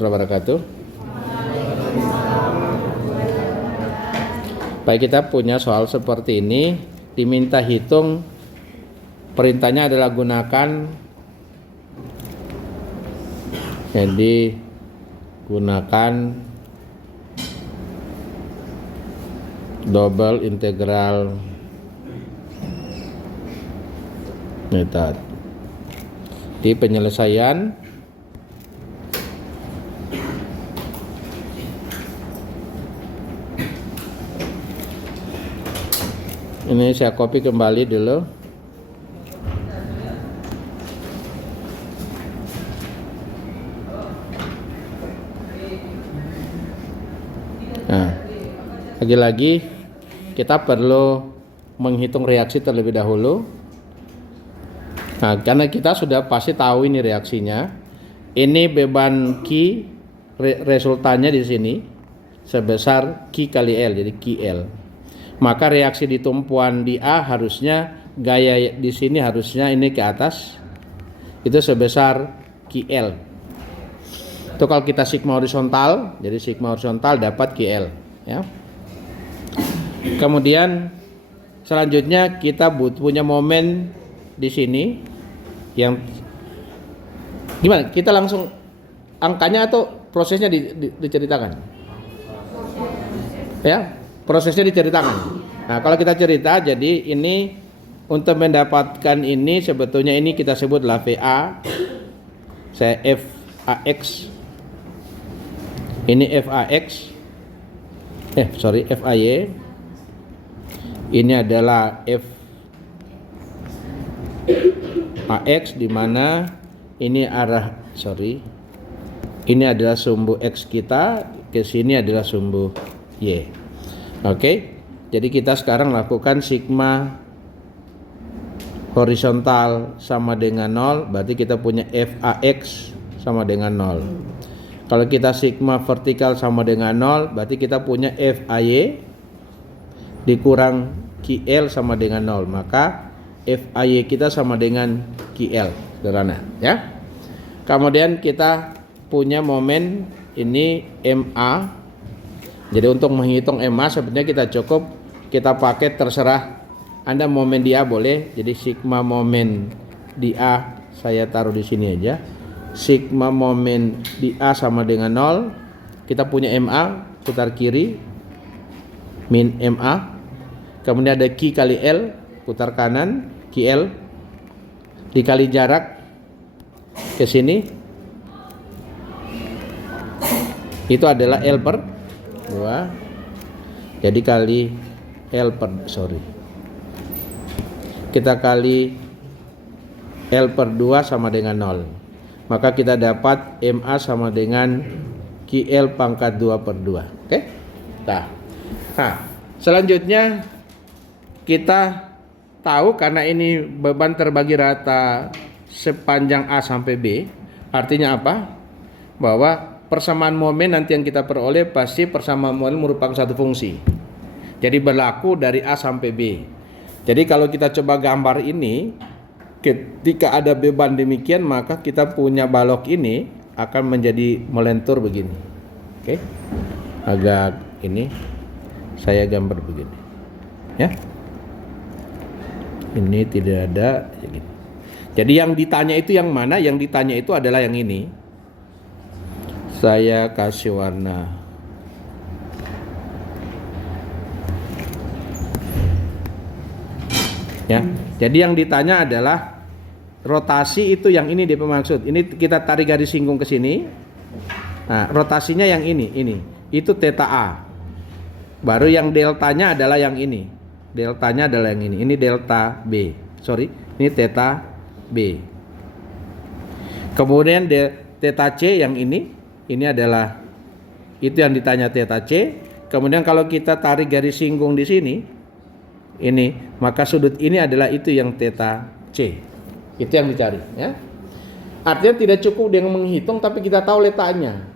wabarakatuh. Baik, kita punya soal seperti ini. Diminta hitung, perintahnya adalah gunakan, jadi gunakan double integral method. Di penyelesaian ini saya copy kembali dulu. Nah, lagi-lagi kita perlu menghitung reaksi terlebih dahulu. Nah, karena kita sudah pasti tahu ini reaksinya. Ini beban Q, resultannya di sini sebesar Q kali L, jadi QL. Maka reaksi di tumpuan di A harusnya gaya di sini harusnya ini ke atas. Itu sebesar QL. Itu kalau kita sigma horizontal, jadi sigma horizontal dapat QL, ya. Kemudian selanjutnya kita punya momen di sini yang gimana? Kita langsung angkanya atau prosesnya diceritakan? Ya, prosesnya diceritakan. Nah, kalau kita cerita, jadi ini untuk mendapatkan ini sebetulnya ini kita sebutlah VA, saya FAX, ini FAX, FAY, ini adalah FAX, di mana ini ini adalah sumbu X kita, ke sini adalah sumbu Y. Oke. Jadi kita sekarang lakukan sigma horizontal sama dengan 0, berarti kita punya FAX sama dengan 0. Kalau kita sigma vertikal sama dengan 0, berarti kita punya FAY dikurang QL sama dengan 0. Maka FAY kita sama dengan QL, sederhana, ya. Kemudian kita punya momen ini MA. Jadi untuk menghitung MA sebenarnya kita cukup kita pakai, terserah Anda momen di A boleh. Jadi sigma momen di A saya taruh di sini aja. Sigma momen di A sama dengan 0. Kita punya MA, putar kiri, min MA. Kemudian ada Q kali L, putar kanan, QL dikali jarak ke sini, itu adalah L per 2. Jadi kali L per, kita kali L per 2 sama dengan 0. Maka kita dapat MA sama dengan QL pangkat 2 per 2. Oke? Nah, selanjutnya kita tahu karena ini beban terbagi rata sepanjang A sampai B, artinya apa? Bahwa persamaan momen nanti yang kita peroleh pasti persamaan momen merupakan satu fungsi. Jadi berlaku dari A sampai B. Jadi kalau kita coba gambar ini, ketika ada beban demikian, maka kita punya balok ini akan menjadi melentur begini. Oke? Agak ini saya gambar begini. Ya. Ini tidak ada gitu. Jadi yang ditanya itu yang mana? Yang ditanya itu adalah yang ini. Saya kasih warna ya. Jadi yang ditanya adalah rotasi, itu yang ini dia maksud. Ini kita tarik garis singgung ke sini. Nah, rotasinya yang ini. Itu theta A. Baru yang deltanya adalah yang ini. Deltanya adalah yang ini. Ini delta B. Ini theta B. Kemudian theta C yang ini adalah itu yang ditanya theta C. Kemudian kalau kita tarik garis singgung di sini, ini, maka sudut ini adalah itu yang theta C. Itu yang dicari, ya. Artinya tidak cukup dengan menghitung, tapi kita tahu letaknya.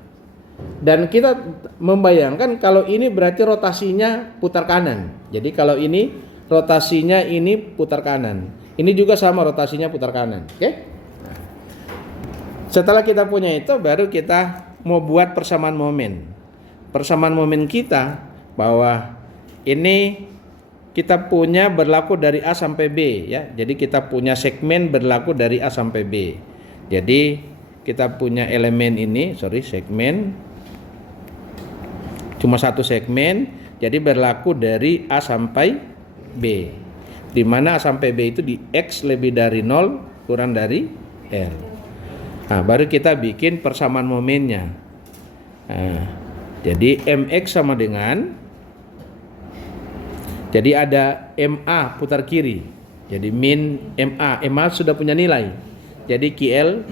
Dan kita membayangkan kalau ini berarti rotasinya putar kanan. Jadi kalau ini rotasinya ini putar kanan. Ini juga sama rotasinya putar kanan. Oke? Setelah kita punya itu, baru kita mau buat persamaan momen. Persamaan momen kita bahwa ini kita punya berlaku dari A sampai B ya. Jadi kita punya segmen berlaku dari A sampai B. Jadi kita punya elemen ini, segmen cuma satu segmen, jadi berlaku dari A sampai B. Di mana A sampai B itu di X lebih dari 0 kurang dari L. Nah, baru kita bikin persamaan momennya. Nah, jadi MX sama dengan, jadi ada MA putar kiri. Jadi min MA sudah punya nilai. Jadi QL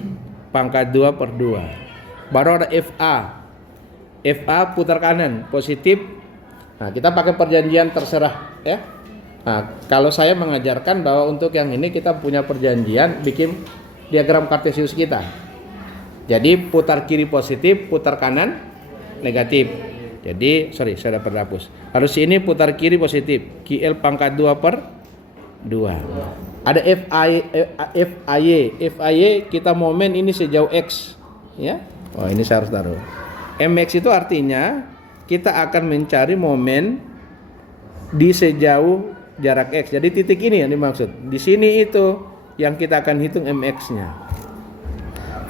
pangkat 2 per 2. Baru ada FA putar kanan positif. Nah, kita pakai perjanjian terserah ya. Nah, kalau saya mengajarkan bahwa untuk yang ini kita punya perjanjian bikin diagram kartesius kita. Jadi putar kiri positif, putar kanan negatif. Jadi saya dapat hapus. Harus ini putar kiri positif, QL pangkat 2 per 2. Ada FAY kita momen ini sejauh X ya. Oh, ini saya harus taruh. MX itu artinya kita akan mencari momen di sejauh jarak X. Jadi titik ini yang dimaksud. Di sini itu yang kita akan hitung MX-nya.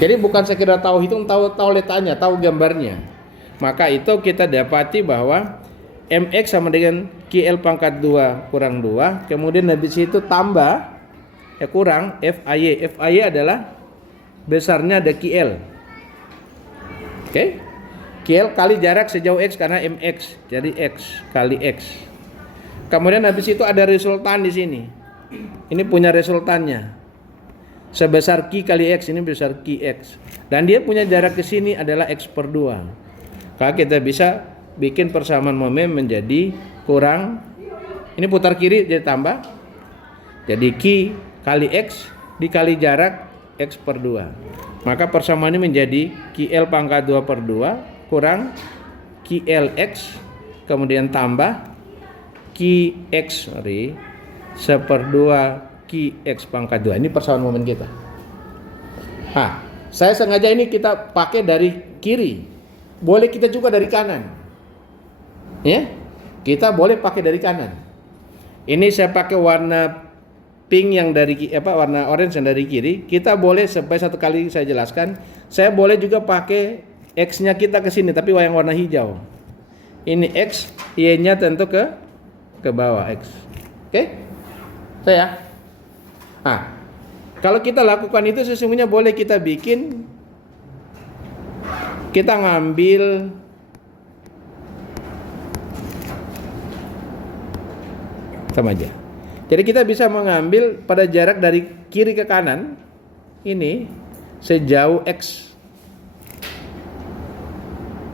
Jadi bukan sekedar tahu hitung, tahu letaknya, tahu gambarnya. Maka itu kita dapati bahwa MX sama dengan QL pangkat 2 kurang 2. Kemudian habis itu tambah kurang FAY. FAY adalah besarnya ada QL. Oke? QL kali jarak sejauh X karena MX. Jadi X kali X. Kemudian habis itu ada resultan di sini. Ini punya resultannya. Sebesar Q kali X, ini besar QX. Dan dia punya jarak ke sini adalah X per 2. Maka kita bisa bikin persamaan momen menjadi kurang. Ini putar kiri jadi tambah. Jadi Q kali X dikali jarak X per 2. Maka persamaan ini menjadi QL pangkat 2 per 2 kurang QLX kemudian tambah QX seperdua QX pangkat 2. Ini persamaan momen kita. Nah, saya sengaja ini kita pakai dari kiri. Boleh kita juga dari kanan. Ya? Kita boleh pakai dari kanan. Ini saya pakai warna pink yang dari warna orange yang dari kiri. Kita boleh supaya satu kali saya jelaskan. Saya boleh juga pakai X-nya kita ke sini tapi yang warna hijau. Ini X, Y-nya tentu ke bawah X. Oke? Saya. Nah, kalau kita lakukan itu sesungguhnya boleh kita bikin, kita ngambil sama aja. Jadi kita bisa mengambil pada jarak dari kiri ke kanan ini sejauh X.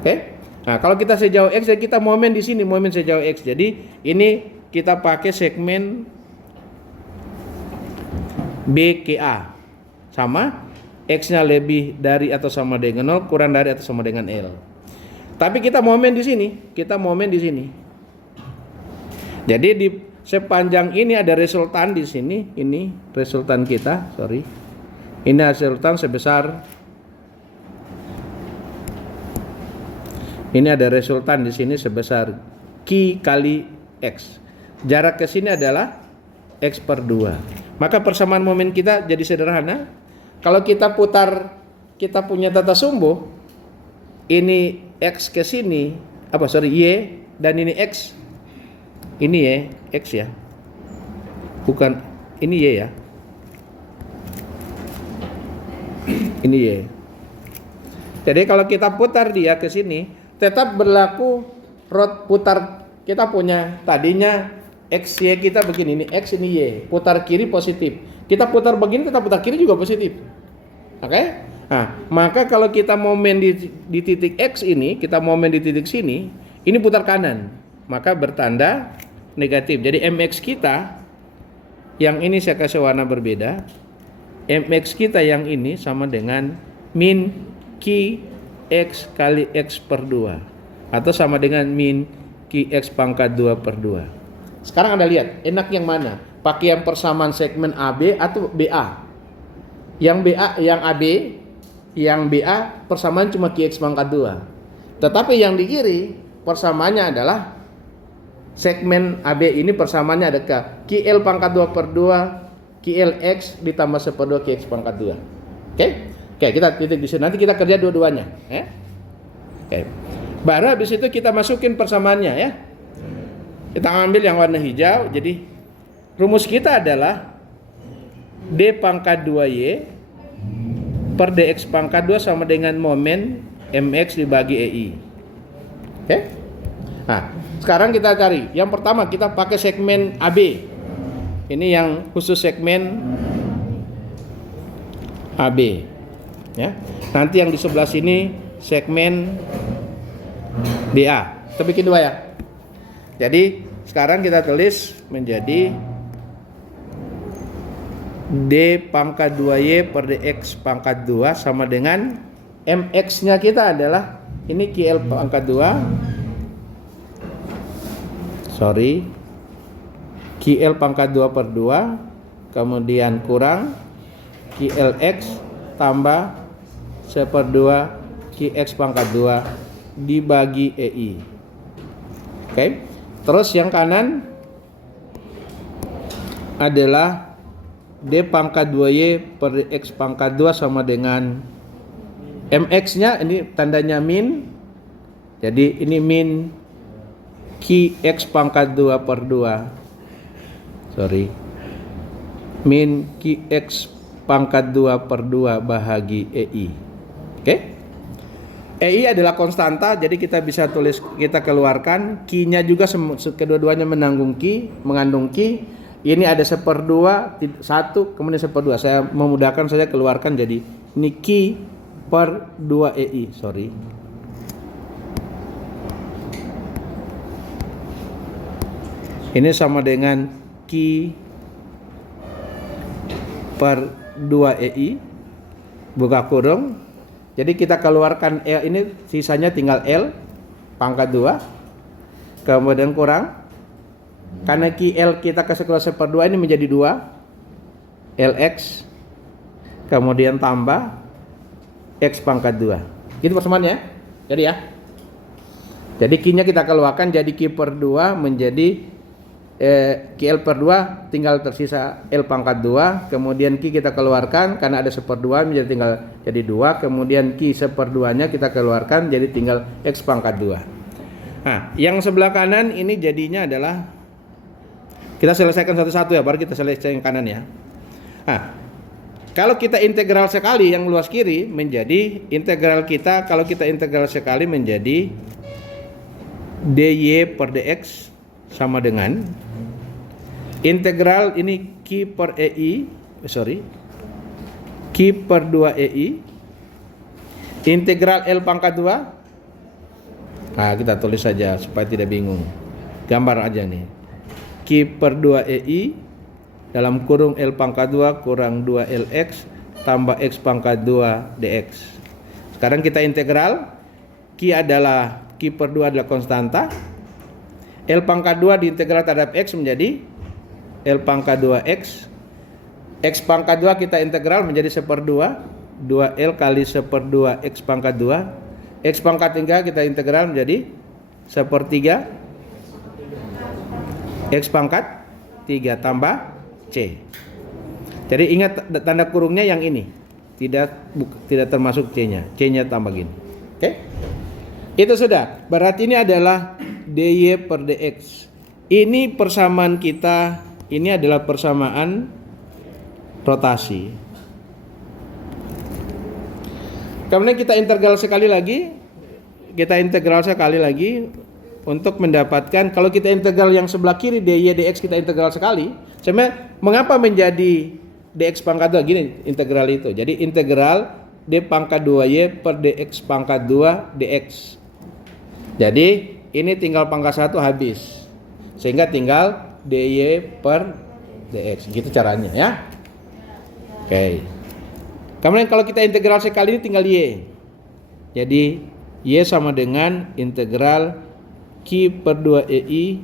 Oke? Nah, kalau kita sejauh X, kita momen di sini, momen sejauh X. Jadi ini kita pakai segmen BKA sama X-nya lebih dari atau sama dengan 0 kurang dari atau sama dengan L. Tapi kita momen di sini, Jadi di sepanjang ini ada resultan di sini, ini resultan kita, Ini resultan sebesar, ini ada resultan di sini sebesar Q kali X. Jarak ke sini adalah X per 2. Maka persamaan momen kita jadi sederhana. Kalau kita putar, kita punya tata sumbu, ini X ke sini, Y dan ini X. Ini Y, X ya. Bukan, ini Y ya. Ini Y. Jadi kalau kita putar dia ke sini, tetap berlaku rot putar. Kita punya tadinya X, Y kita begini, ini X, ini Y. Putar kiri positif. Kita putar begini, tetap putar kiri juga positif. Oke? Nah, maka kalau kita momen di titik X ini, kita momen di titik sini, ini putar kanan. Maka bertanda negatif. Jadi MX kita, yang ini saya kasih warna berbeda. MX kita yang ini sama dengan min QX kali X per 2. Atau sama dengan min QX pangkat 2 per 2. Sekarang Anda lihat, enak yang mana? Pakai yang persamaan segmen AB atau BA? Yang BA, yang AB, yang BA persamaan cuma QX pangkat 2. Tetapi yang di kiri persamaannya adalah segmen AB ini persamaannya ada ke QL pangkat 2 per 2 QLX ditambah 1/2 QX pangkat 2. Oke? Oke, kita titik di sini. Nanti kita kerja dua-duanya, ya. Oke. Baru habis itu kita masukin persamaannya, ya. Kita ambil yang warna hijau. Jadi rumus kita adalah D pangkat 2Y per DX pangkat 2 sama dengan momen MX dibagi EI. Oke? Nah, sekarang kita cari. Yang pertama kita pakai segmen AB. Ini yang khusus segmen AB. Ya. Nanti yang di sebelah sini segmen DA. Kita bikin dua ya. Jadi sekarang kita tulis menjadi D pangkat 2Y per DX pangkat 2 sama dengan MX nya kita adalah ini QL pangkat 2 QL pangkat 2 per 2 kemudian kurang QLX tambah 1/2 QX pangkat 2 dibagi EI. Oke. Terus yang kanan adalah D pangkat 2Y per X pangkat 2 sama dengan MX nya ini tandanya min. Jadi ini min QX pangkat 2 per 2. Min QX pangkat 2 per 2 bahagi EI. Oke? EI adalah konstanta, jadi kita bisa tulis, kita keluarkan Q-nya juga kedua-duanya mengandung Q. Ini ada 1/2, 1 kemudian 1/2. Saya memudahkan saja keluarkan jadi ini Q per 2 EI. Ini sama dengan Q per 2 EI buka kurung. Jadi kita keluarkan L ini sisanya tinggal L pangkat 2 kemudian kurang karena QL kita kasih keluar 1/2 ini menjadi 2 LX kemudian tambah X pangkat 2 gitu persamaannya. Jadi ya, jadi Q nya kita keluarkan jadi Q per 2 menjadi QL per 2 tinggal tersisa L pangkat 2 kemudian Q kita keluarkan karena ada 1/2 menjadi tinggal jadi 2 kemudian Q 1/2 nya kita keluarkan jadi tinggal X pangkat 2. Nah yang sebelah kanan ini jadinya adalah kita selesaikan satu-satu ya, baru kita selesaikan yang kanan ya. Nah kalau kita integral sekali yang luas kiri menjadi integral kita, kalau kita integral sekali menjadi DY per DX sama dengan integral ini Q per EI, Q per 2 EI integral L pangkat 2. Nah kita tulis saja supaya tidak bingung, gambar aja nih, Q per 2 EI dalam kurung L pangkat 2 kurang 2 LX tambah X pangkat 2 DX. Sekarang kita integral, Q adalah Q per 2 adalah konstanta, L pangkat 2 diintegral terhadap X menjadi L pangkat 2X. X pangkat 2 kita integral menjadi 1/2 2L kali 1/2 X pangkat 2. X pangkat 3 kita integral menjadi 1/3 X pangkat 3 tambah C. Jadi ingat tanda kurungnya yang ini, tidak termasuk C-nya. C-nya tambah gini. Oke? Itu sudah. Berarti ini adalah DY per DX. Ini persamaan kita, ini adalah persamaan rotasi. Kemudian kita integral sekali lagi. Untuk mendapatkan, kalau kita integral yang sebelah kiri DY DX kita integral sekali. Sebenarnya mengapa menjadi DX pangkat 2? Gini integral itu. Jadi integral D pangkat 2Y per DX pangkat 2 DX. Jadi ini tinggal pangkat 1 habis, sehingga tinggal DY per DX, gitu caranya ya. Oke. Kemudian kalau kita integral sekali ini tinggal Y. Jadi Y sama dengan integral Q per 2 EI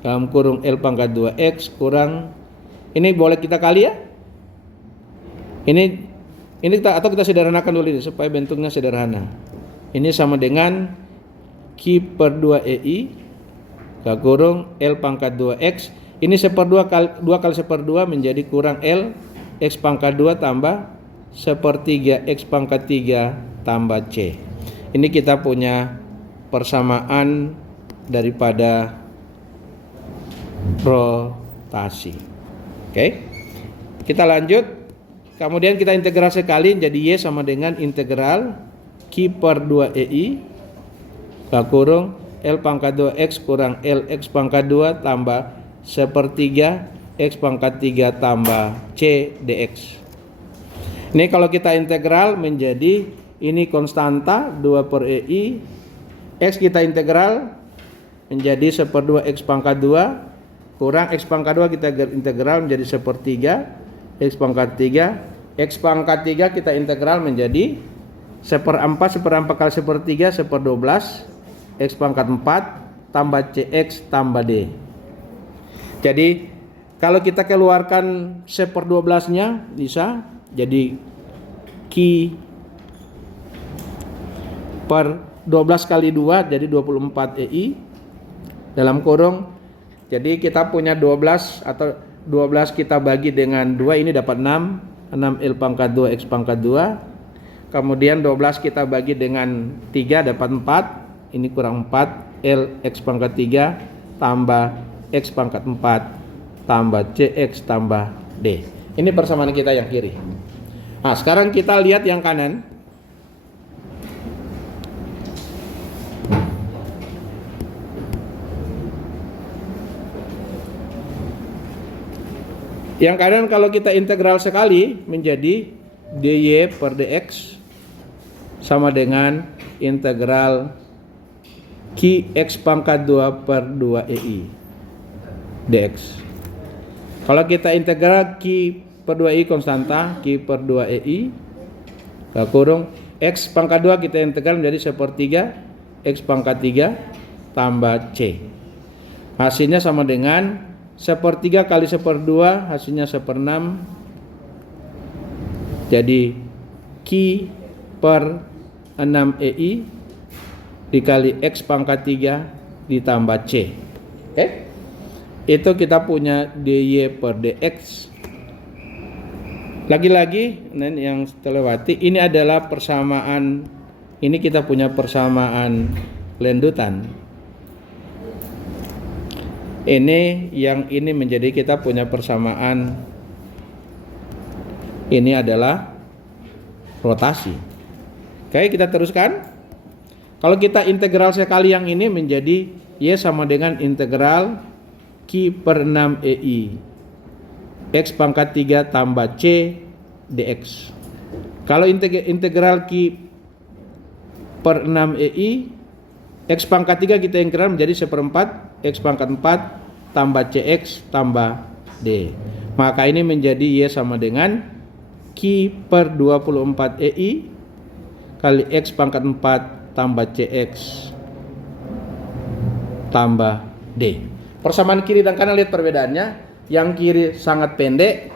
dalam kurung L pangkat 2X kurang, ini boleh kita kali ya. Ini Ini kita sederhanakan dulu ini supaya bentuknya sederhana. Ini sama dengan Q per 2 EI kurang L pangkat 2X. Ini 2 kali 1/2 menjadi kurang L X pangkat 2 tambah 1/3 X pangkat 3 tambah C. Ini kita punya persamaan daripada rotasi. Oke. Kita lanjut. Kemudian kita integral sekali jadi Y sama dengan integral Q per 2 EI kurang L pangkat 2X kurang L X pangkat 2 tambah 1/3 X pangkat 3 tambah C dx. Ini kalau kita integral menjadi ini konstanta 2 per EI, X kita integral menjadi 1/2 X pangkat 2 kurang X pangkat 2 kita integral menjadi 1/3 X pangkat 3. X pangkat 3 kita integral menjadi 1/4 kali 1/3 1/12 X pangkat 4 tambah CX tambah D. Jadi kalau kita keluarkan 1/12 nya bisa jadi Q per 12 kali 2 jadi 24 EI dalam kurung. Jadi kita punya 12 atau 12 kita bagi dengan 2 ini dapat 6 L pangkat 2 X pangkat 2. Kemudian 12 kita bagi dengan 3 dapat 4. Ini kurang 4 L X pangkat 3 tambah X pangkat 4 tambah CX tambah D. Ini persamaan kita yang kiri. Nah, sekarang kita lihat yang kanan. Yang kanan kalau kita integral sekali menjadi dy per dx sama dengan integral Qx pangkat 2 per 2 EI dx. Kalau kita integral Q per 2 EI konstanta, Q per 2 EI kurung X pangkat 2 kita integral menjadi 1/3 X pangkat 3 tambah C. Hasilnya sama dengan 1/3 kali 1/2 hasilnya 1/6 jadi Q per 6 EI dikali X pangkat 3 ditambah C. Oke? Itu kita punya dy per dx. Lagi-lagi yang terlewati ini adalah persamaan, ini kita punya persamaan lanjutan. Ini yang ini menjadi kita punya persamaan, ini adalah rotasi. Oke, kita teruskan. Kalau kita integral sekali yang ini menjadi Y sama dengan integral Q per 6 EI X pangkat 3 tambah C dx. Kalau integral Q per 6 EI X pangkat 3 kita integral menjadi 1/4 X pangkat 4 tambah CX tambah D. Maka ini menjadi Y sama dengan Q per 24 EI kali X pangkat 4 tambah CX tambah D. Persamaan kiri dan kanan lihat perbedaannya. Yang kiri sangat pendek.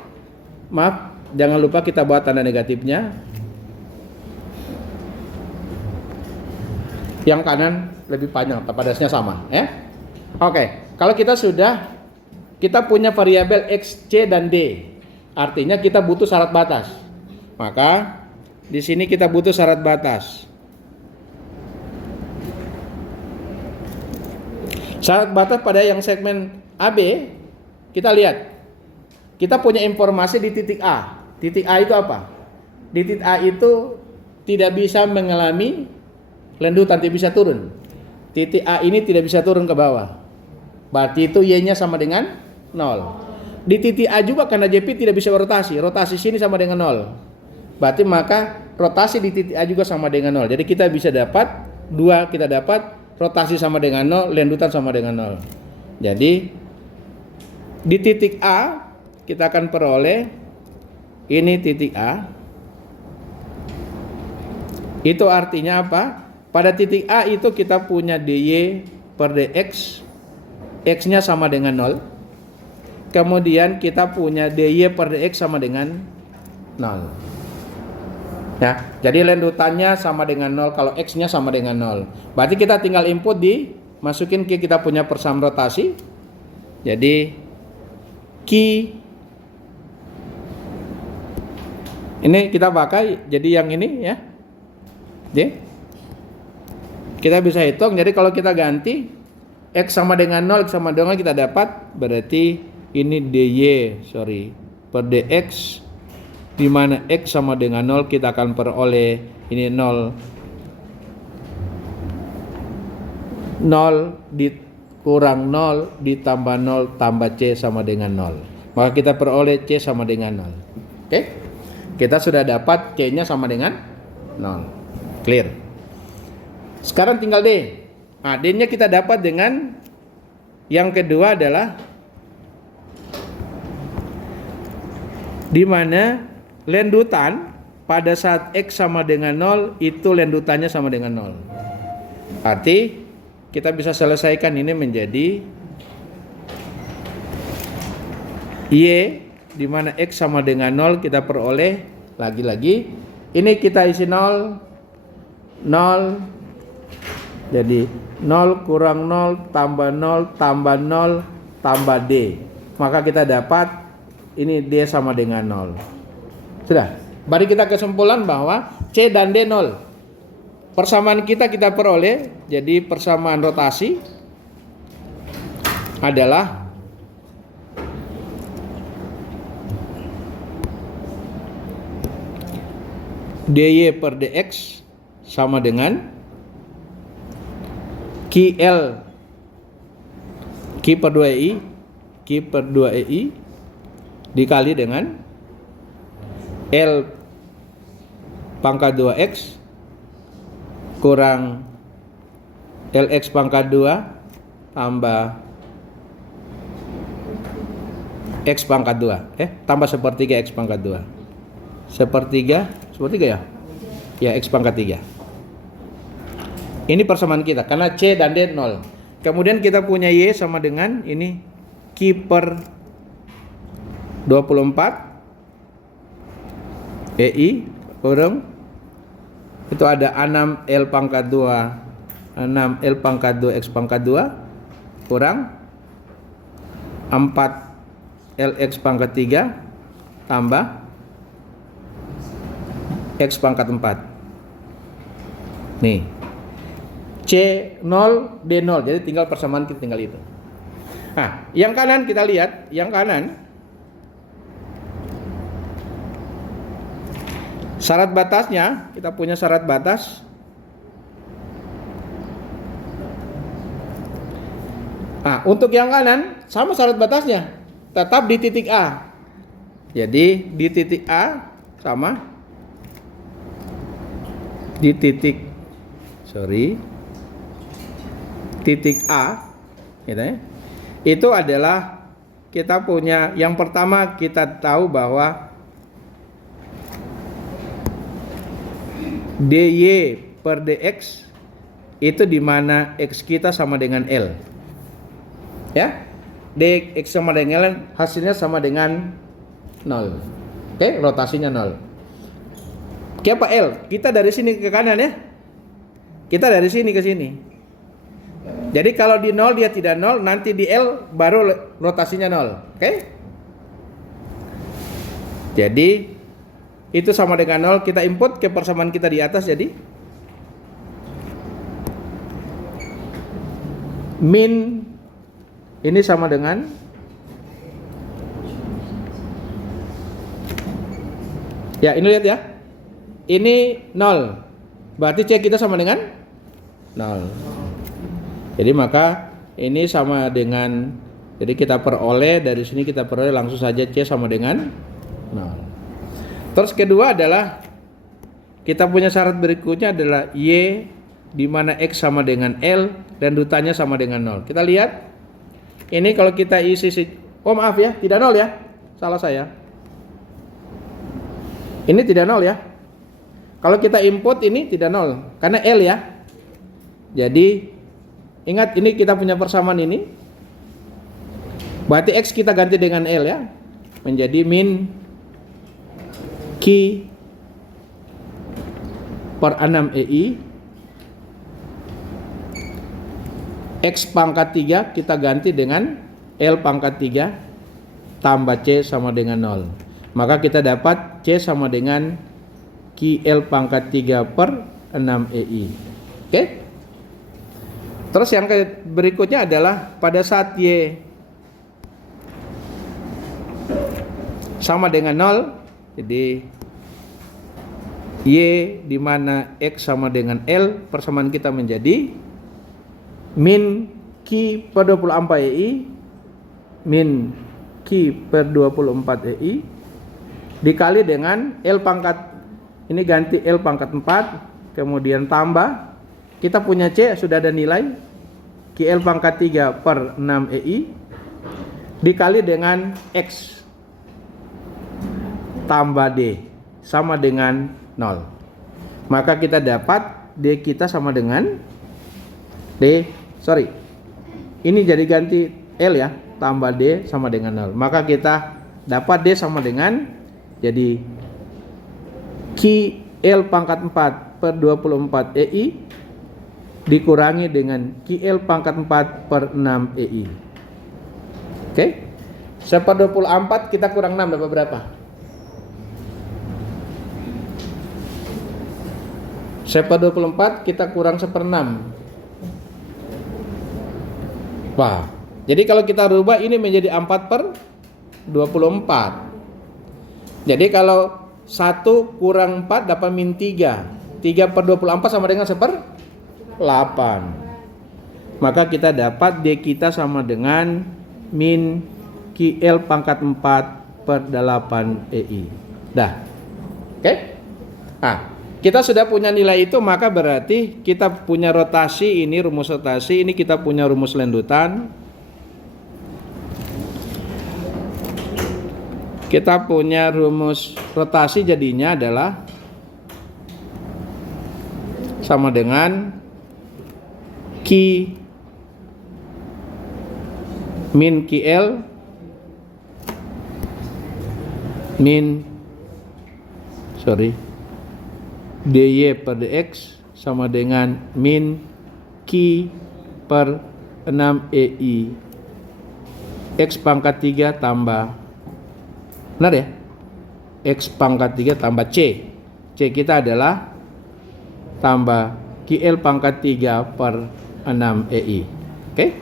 Maaf, jangan lupa kita buat tanda negatifnya. Yang kanan lebih panjang, padasnya sama, ya. Oke, kalau kita punya variabel X, C dan D. Artinya kita butuh syarat batas. Maka di sini kita butuh syarat batas. Syarat batas pada yang segmen AB, kita lihat. Kita punya informasi di titik A. Titik A itu apa? Di titik A itu tidak bisa mengalami lanjutan, tidak bisa turun. Titik A ini tidak bisa turun ke bawah. Berarti itu Y-nya sama dengan 0. Di titik A juga karena JP tidak bisa rotasi. Rotasi sini sama dengan 0. Berarti maka rotasi di titik A juga sama dengan 0. Jadi kita bisa dapat 2, kita dapat rotasi sama dengan 0, lanjutan sama dengan 0. Jadi di titik A kita akan peroleh ini titik A. Itu artinya apa? Pada titik A itu kita punya dy per dx, x-nya sama dengan 0. Kemudian kita punya dy per dx sama dengan 0. Ya, jadi lanjutannya sama dengan 0 kalau X-nya sama dengan 0. Berarti kita tinggal input masukin ke kita punya persamaan rotasi. Jadi key ini kita pakai jadi yang ini ya. Oke. Kita bisa hitung, jadi kalau kita ganti X sama dengan 0, X sama dengan 0 kita dapat berarti ini dy per dx, di mana X sama dengan 0 kita akan peroleh ini 0 kurang 0 ditambah 0 tambah C sama dengan 0. Maka kita peroleh C sama dengan 0. Oke? Kita sudah dapat C-nya sama dengan 0. Clear. Sekarang tinggal D. Nah, D-nya kita dapat dengan yang kedua adalah di mana lanjutan pada saat X sama dengan 0 itu lanjutannya sama dengan 0. Arti kita bisa selesaikan ini menjadi Y di mana X sama dengan 0 kita peroleh lagi-lagi ini kita isi 0 jadi 0 kurang 0 tambah 0 tambah 0 tambah D, maka kita dapat ini D sama dengan 0. Sudah. Mari kita kesimpulan bahwa C dan D 0. Persamaan kita peroleh, jadi persamaan rotasi adalah dy per dx sama dengan QL Q per 2EI dikali dengan L pangkat 2X kurang LX pangkat 2 tambah X pangkat 2 tambah sepertiga X pangkat 2 sepertiga ya? Ya, X pangkat 3. Ini persamaan kita karena C dan D 0. Kemudian kita punya Y sama dengan ini Q per 24 EI kurang itu ada 6L pangkat 2 6L pangkat 2 X pangkat 2 kurang 4LX pangkat 3 tambah X pangkat 4. Nih C 0 D 0, jadi tinggal persamaan kita tinggal itu. Nah, yang kanan kita lihat, yang kanan syarat batasnya, kita punya syarat batas. Nah, untuk yang kanan sama syarat batasnya, tetap di titik A. Jadi di titik A sama di titik A, gitu ya. Itu adalah kita punya yang pertama kita tahu bahwa dy per dx itu di mana x kita sama dengan L. Ya. Dx sama dengan L hasilnya sama dengan 0. Oke, rotasinya 0. Apa L? Kita dari sini ke kanan ya. Kita dari sini ke sini. Jadi kalau di 0 dia tidak 0, nanti di L baru rotasinya 0. Oke? Jadi itu sama dengan 0, kita input ke persamaan kita di atas, jadi min ini sama dengan ya ini lihat ya, ini 0, berarti C kita sama dengan 0. Jadi maka ini sama dengan, jadi kita peroleh dari sini kita peroleh langsung saja C sama dengan 0. Terus kedua adalah kita punya syarat berikutnya adalah Y di mana X sama dengan L dan rutanya sama dengan 0. Kita lihat ini kalau kita isi, oh maaf ya, tidak 0 ya, salah saya. Ini tidak 0 ya. Kalau kita input ini tidak 0 karena L ya. Jadi ingat ini kita punya persamaan ini. Berarti X kita ganti dengan L ya. Menjadi min Q per 6 EI. X pangkat 3 kita ganti dengan L pangkat 3 tambah C sama dengan 0. Maka kita dapat C sama dengan QL pangkat 3 per 6 EI. Oke? Terus yang berikutnya adalah pada saat Y sama dengan 0, jadi Y di mana X sama dengan L, persamaan kita menjadi min Q per 24 EI min Q per 24 EI dikali dengan L pangkat, ini ganti L pangkat 4, kemudian tambah, kita punya C sudah ada nilai QL pangkat 3 per 6 EI dikali dengan X tambah D sama dengan 0. Maka kita dapat D kita sama dengan ini jadi ganti L ya, tambah D sama dengan 0. Maka kita dapat D sama dengan, jadi QL pangkat 4 per 24 EI dikurangi dengan QL pangkat 4 per 6 EI. Oke? 1/24 kita kurang 6 dapat berapa? 1/24 kita kurang 1/6. Wah, jadi kalau kita rubah ini menjadi 4/24. Jadi kalau 1 kurang 4 dapat min 3. 3/24 sama dengan 1/8. Maka kita dapat D kita sama dengan min QL pangkat 4 per 8 EI. Dah. Oke? Nah, kita sudah punya nilai itu, maka berarti kita punya rotasi, ini rumus rotasi, ini kita punya rumus lanjutan. Kita punya rumus rotasi jadinya adalah sama dengan Q min QL min DY per DX sama dengan min Q per 6 EI X pangkat 3 tambah, benar ya? X pangkat 3 tambah C. C kita adalah tambah QL pangkat 3 per 6 EI. Oke?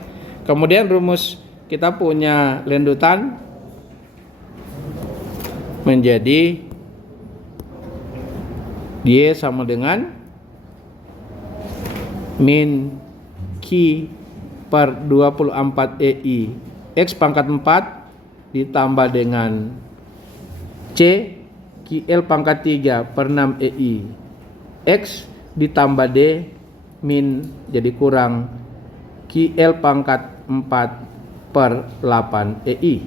Kemudian rumus kita punya lanjutan menjadi Y sama dengan min Q per 24 EI X pangkat 4 ditambah dengan C QL pangkat 3 per 6 EI X ditambah D min jadi kurang QL pangkat 4 per 8 EI.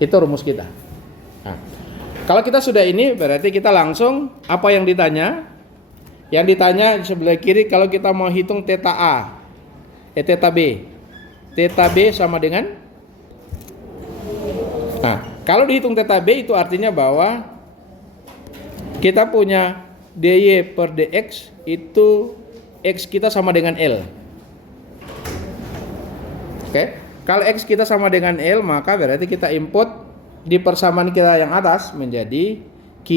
Itu rumus kita. Nah, kalau kita sudah ini berarti kita langsung apa yang ditanya? Yang ditanya di sebelah kiri kalau kita mau hitung theta A, theta B. Theta B sama dengan, nah, kalau dihitung theta B itu artinya bahwa kita punya DY per DX itu X kita sama dengan L. Oke, kalau X kita sama dengan L maka berarti kita input di persamaan kita yang atas menjadi Q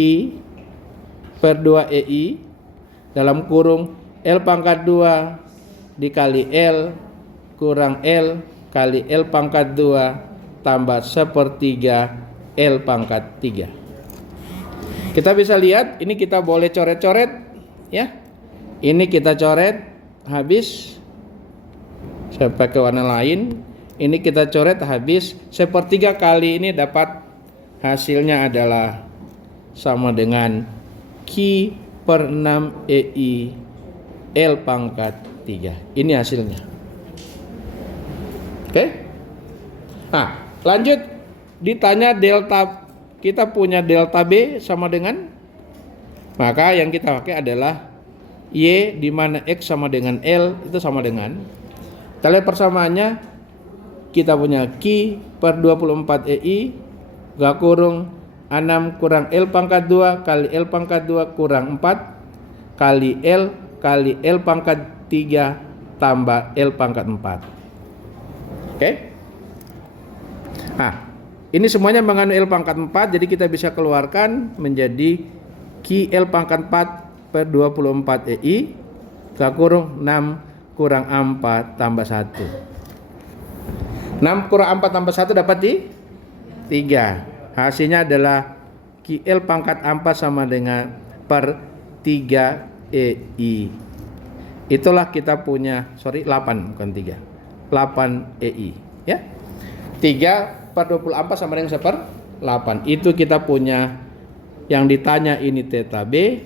per 2 EI dalam kurung L pangkat 2 dikali L kurang L kali L pangkat 2 tambah 1/3 L pangkat 3. Kita bisa lihat ini kita boleh coret-coret ya. Ini kita coret habis, saya pakai warna lain. Ini kita coret habis 1/3 kali ini dapat hasilnya adalah sama dengan Q per 6 EI L pangkat 3. Ini hasilnya. Oke? Nah, lanjut ditanya delta, kita punya delta B sama dengan, maka yang kita pakai adalah Y di mana X sama dengan L itu sama dengan, kita lihat persamaannya. Kita punya Q per 24 EI gak kurung 6 kurang L pangkat 2 kali L pangkat 2 kurang 4 kali L pangkat 3 tambah L pangkat 4. Oke? Nah, ini semuanya mengandung L pangkat 4, jadi kita bisa keluarkan menjadi Q L pangkat 4 per 24 EI kurang 6 kurang 4 tambah 1. 6 kurang 4 tambah 1 dapat di 3. Hasilnya adalah Q L pangkat 4 sama dengan per 3 EI. Itulah kita punya, 8 bukan 3. 8 EI, ya. 3 per 24 sama dengan 1/8. Itu kita punya yang ditanya ini theta B,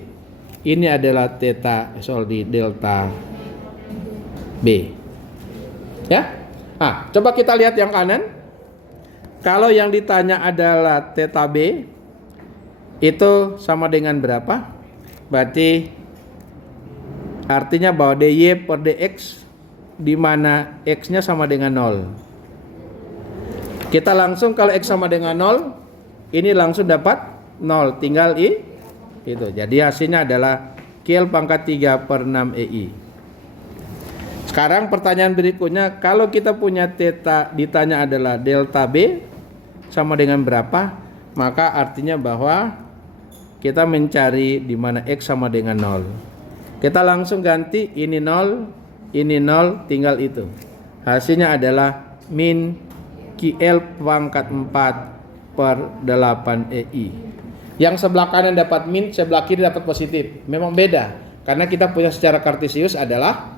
ini adalah delta B. Ya. Nah, coba kita lihat yang kanan. Kalau yang ditanya adalah theta B itu sama dengan berapa? Berarti artinya bahwa dy per dx di mana x-nya sama dengan 0. Kita langsung kalau x sama dengan 0, ini langsung dapat 0, tinggal itu. Jadi hasilnya adalah Q pangkat 3 per 6 EI. Sekarang pertanyaan berikutnya, kalau kita punya theta ditanya adalah delta B sama dengan berapa, maka artinya bahwa kita mencari di mana x sama dengan 0. Kita langsung ganti ini 0, tinggal itu. Hasilnya adalah min QL pangkat 4 per 8 EI. Yang sebelah kanan dapat min, sebelah kiri dapat positif. Memang beda, karena kita punya secara kartesius adalah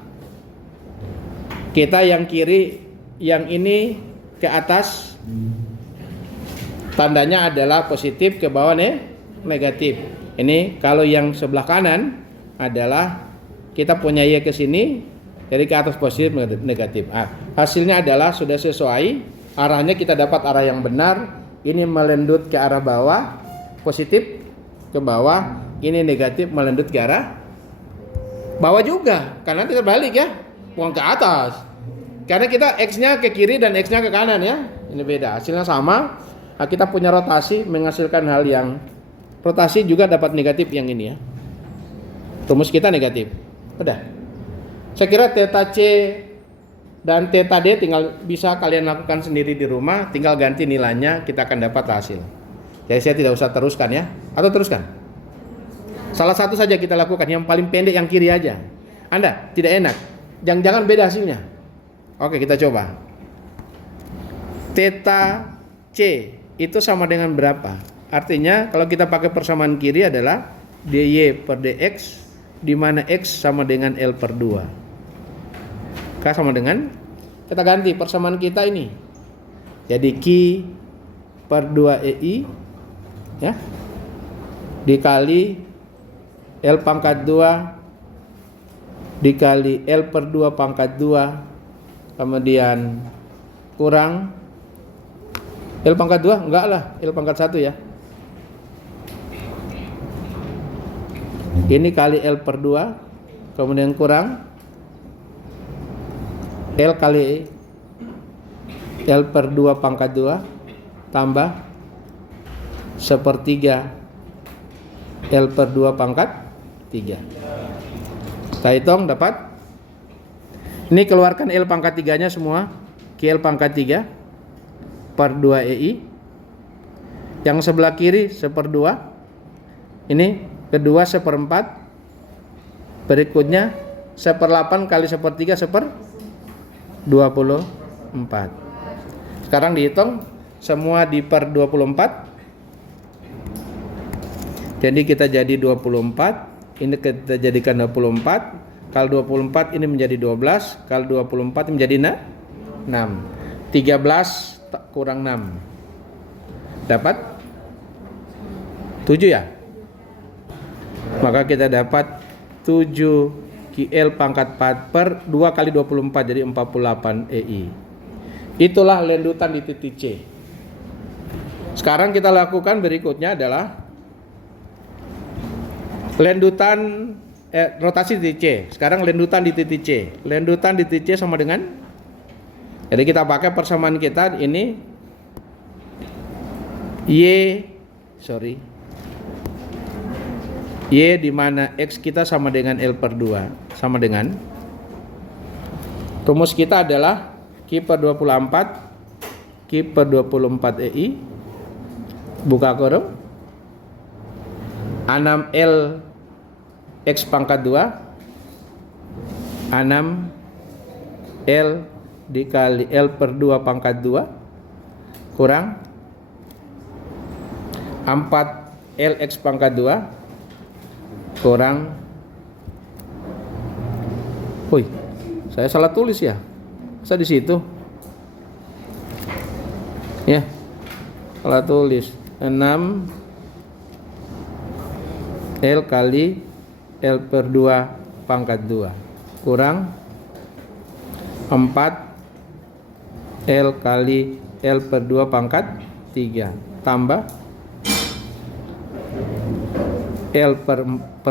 kita yang kiri, yang ini ke atas tandanya adalah positif, ke bawah negatif. Ini kalau yang sebelah kanan adalah kita punya y ke sini, jadi ke atas positif negatif. Hasilnya adalah sudah sesuai, arahnya kita dapat arah yang benar. Ini melendut ke arah bawah, positif ke bawah, ini negatif melendut ke arah bawah juga, karena nanti terbalik ya, buang ke atas. Karena kita x-nya ke kiri dan x-nya ke kanan ya, ini beda. Hasilnya sama. Nah, kita punya rotasi menghasilkan hal yang rotasi juga dapat negatif yang ini ya. Rumus kita negatif. Udah. Saya kira theta C dan theta D tinggal bisa kalian lakukan sendiri di rumah, tinggal ganti nilainya, kita akan dapat hasil. Jadi saya tidak usah teruskan ya, atau teruskan. Salah satu saja kita lakukan, yang paling pendek yang kiri aja. Anda tidak enak, jangan beda hasilnya. Oke, kita coba. Theta C itu sama dengan berapa? Artinya kalau kita pakai persamaan kiri adalah dy per dx, di mana x sama dengan L per 2. K sama dengan, kita ganti persamaan kita ini. Jadi Q per 2 EI ya, dikali L pangkat 2 dikali L per 2 pangkat 2, kemudian kurang L pangkat 2, enggak lah, L pangkat 1 ya. Ini kali L per 2, kemudian kurang L kali L per 2 pangkat 2 tambah 1/3 L per 2 pangkat 3. Kita hitung dapat. Ini keluarkan L pangkat 3-nya semua. QL pangkat 3 per 2 EI. Yang sebelah kiri 1/2. Ini kedua 1/4. Berikutnya 1/8 kali 1/3 1/24. Sekarang dihitung semua di per 24. Jadi kita jadi 24. Ini kita jadikan 24. Kalau 24 ini menjadi 12. Kalau 24 ini menjadi 6. 13 kurang 6 dapat 7 ya. Maka kita dapat 7 QL pangkat 4 per 2 kali 24 jadi 48 EI. Itulah lendutan di titik C. Sekarang kita lakukan berikutnya adalah lendutan rotasi di titik C. Sekarang lendutan di titik C. Lendutan di titik C sama dengan, jadi kita pakai persamaan kita ini Y di mana X kita sama dengan L per 2, sama dengan rumus kita adalah Q per 24 Q per 24 EI buka kurung 6L X pangkat 2 6L dikali L per 2 pangkat 2 kurang 4L X pangkat 2 kurang, saya salah tulis ya, saya di situ ya, salah tulis 6L kali L per 2 pangkat 2 kurang 4L kali L per 2 pangkat 3 tambah L per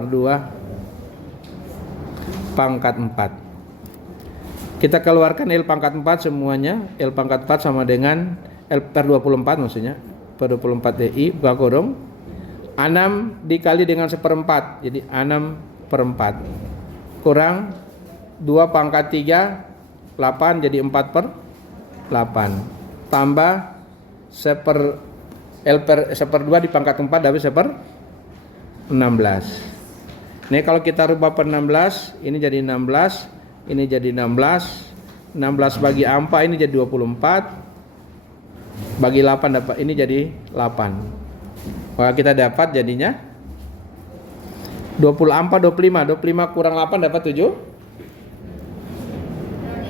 2 pangkat 4. Kita keluarkan L pangkat 4 semuanya. L pangkat 4 sama dengan L per 24 maksudnya, per 24 EI buka kurung 6 dikali dengan 1/4, jadi 6/4 kurang 2 pangkat 3 8, jadi 4/8 tambah L per 1/2 di pangkat 4 dapat 1/16. Ini kalau kita rubah per 16, ini jadi 16, ini jadi 16 bagi 4 ini jadi 24, bagi 8 dapat ini jadi 8. Maka kita dapat jadinya 24 25 kurang 8 dapat 7.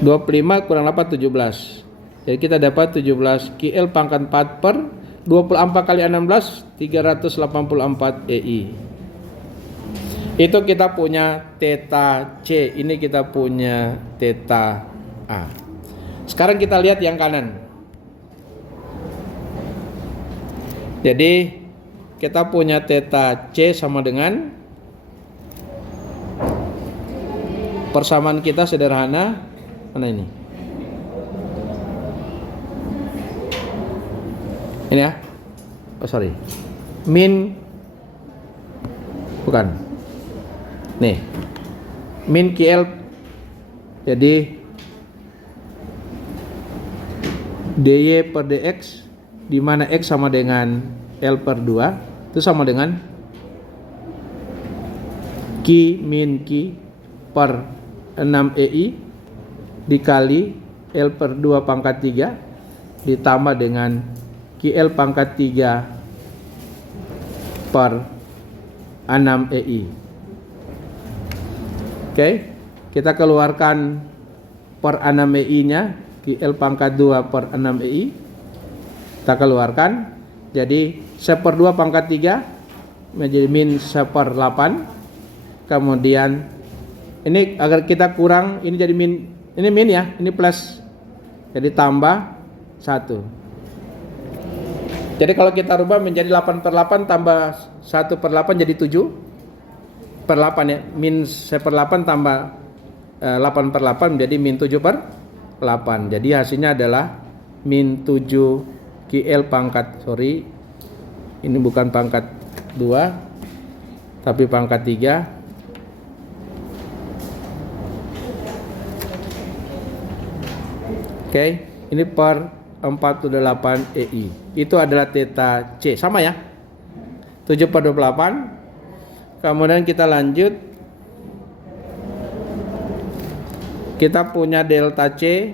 25 kurang 8 17. Jadi kita dapat 17 QL pangkat 4 per 24 kali 16 384 EI. Itu kita punya theta C, ini kita punya theta A. Sekarang kita lihat yang kanan. Jadi kita punya theta C sama dengan, persamaan kita sederhana, mana ini? Ini ya. Min bukan. Nih. Min QL. Jadi DY per DX di mana X sama dengan L per 2 itu sama dengan Q min Q per 6 EI dikali L per 2 pangkat 3 ditambah dengan QL pangkat 3 per 6 EI. Oke, kita keluarkan per 6 EI nya, QL pangkat 2 per 6 EI kita keluarkan, jadi 1/2 pangkat 3 menjadi min 1/8. Kemudian ini agar kita kurang, ini jadi min, ini min ya, ini plus, jadi tambah 1. Jadi kalau kita rubah menjadi 8/8 tambah 1/8 jadi 7/8 ya, min 1/8 tambah 8/8 menjadi min 7/8. Jadi hasilnya adalah min 7 QL pangkat, ini bukan pangkat 2 tapi pangkat 3 oke, ini per 48 EI. Itu adalah theta C, sama ya, 7/28. Kemudian kita lanjut, kita punya delta C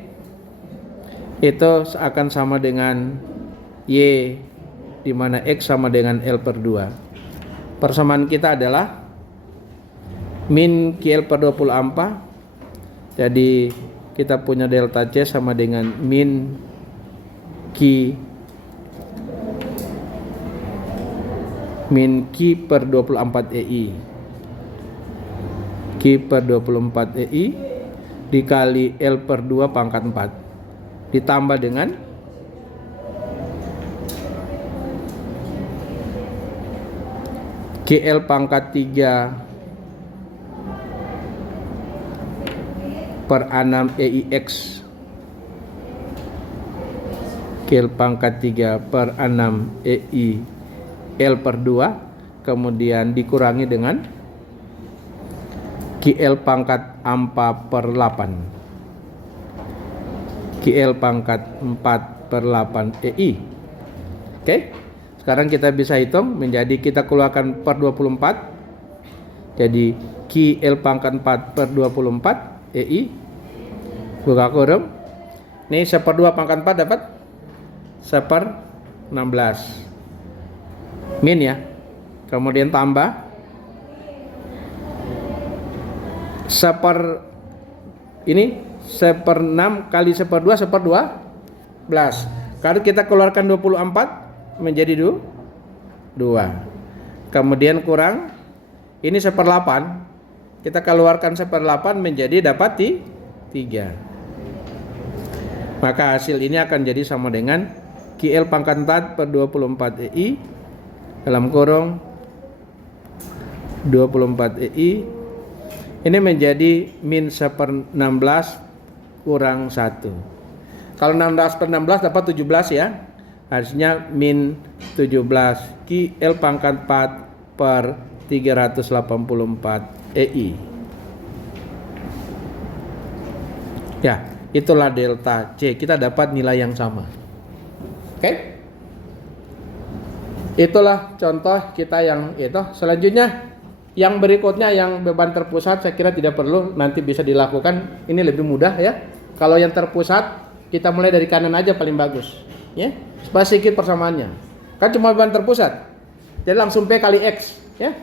itu akan sama dengan Y di mana X sama dengan L per 2. Persamaan kita adalah min QL per 24. Jadi kita punya delta C sama dengan min Q per 24 EI. Q per 24 EI dikali L per 2 pangkat 4 ditambah dengan QL pangkat 3 per 6 EIX, QL pangkat 3 per 6 EI L per 2. kemudian dikurangi dengan QL pangkat 4/8. QL pangkat 4/8 EI. Oke. Sekarang kita bisa hitung menjadi kita keluarkan per 24. Jadi QL pangkat 4/24 EI buka kurung. Ini 1/2 pangkat 4 dapat 1/16. Min ya. Kemudian tambah 1/6 kali 1/2 1/12. Kalau kita keluarkan 24 menjadi 2. Kemudian kurang ini 1/8. Kita keluarkan 1/8 menjadi dapat 3. Maka hasil ini akan jadi sama dengan QL pangkat 4/24 EI dalam kurung 24 EI. Ini menjadi min 1/16 kurang 1. Kalau 16/16 dapat 17 ya. Harusnya min 17 QL pangkat 4/384 EI. Ya, itulah delta C. Kita dapat nilai yang sama. Oke? Itulah contoh kita yang itu. Selanjutnya yang berikutnya yang beban terpusat saya kira tidak perlu, nanti bisa dilakukan. Ini lebih mudah ya. Kalau yang terpusat kita mulai dari kanan aja paling bagus. Ya, supaya sedikit persamaannya. Kan cuma beban terpusat. Jadi langsung P kali X, ya.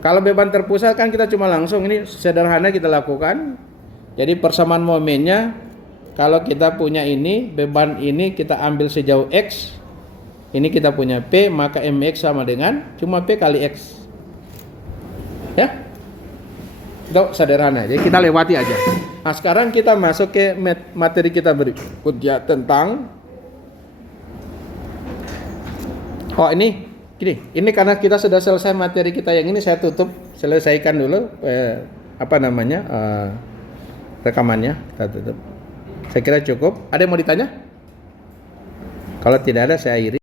Kalau beban terpusat kan kita cuma langsung ini sederhana kita lakukan. Jadi persamaan momennya kalau kita punya ini beban ini kita ambil sejauh X. Ini kita punya P, maka MX sama dengan cuma P kali X. Ya. Itu sederhana. Jadi kita lewati aja. Nah, sekarang kita masuk ke materi kita berikutnya tentang ini karena kita sudah selesai materi kita yang ini, saya selesaikan dulu rekamannya, kita tutup. Saya kira cukup. Ada yang mau ditanya? Kalau tidak ada saya akhiri.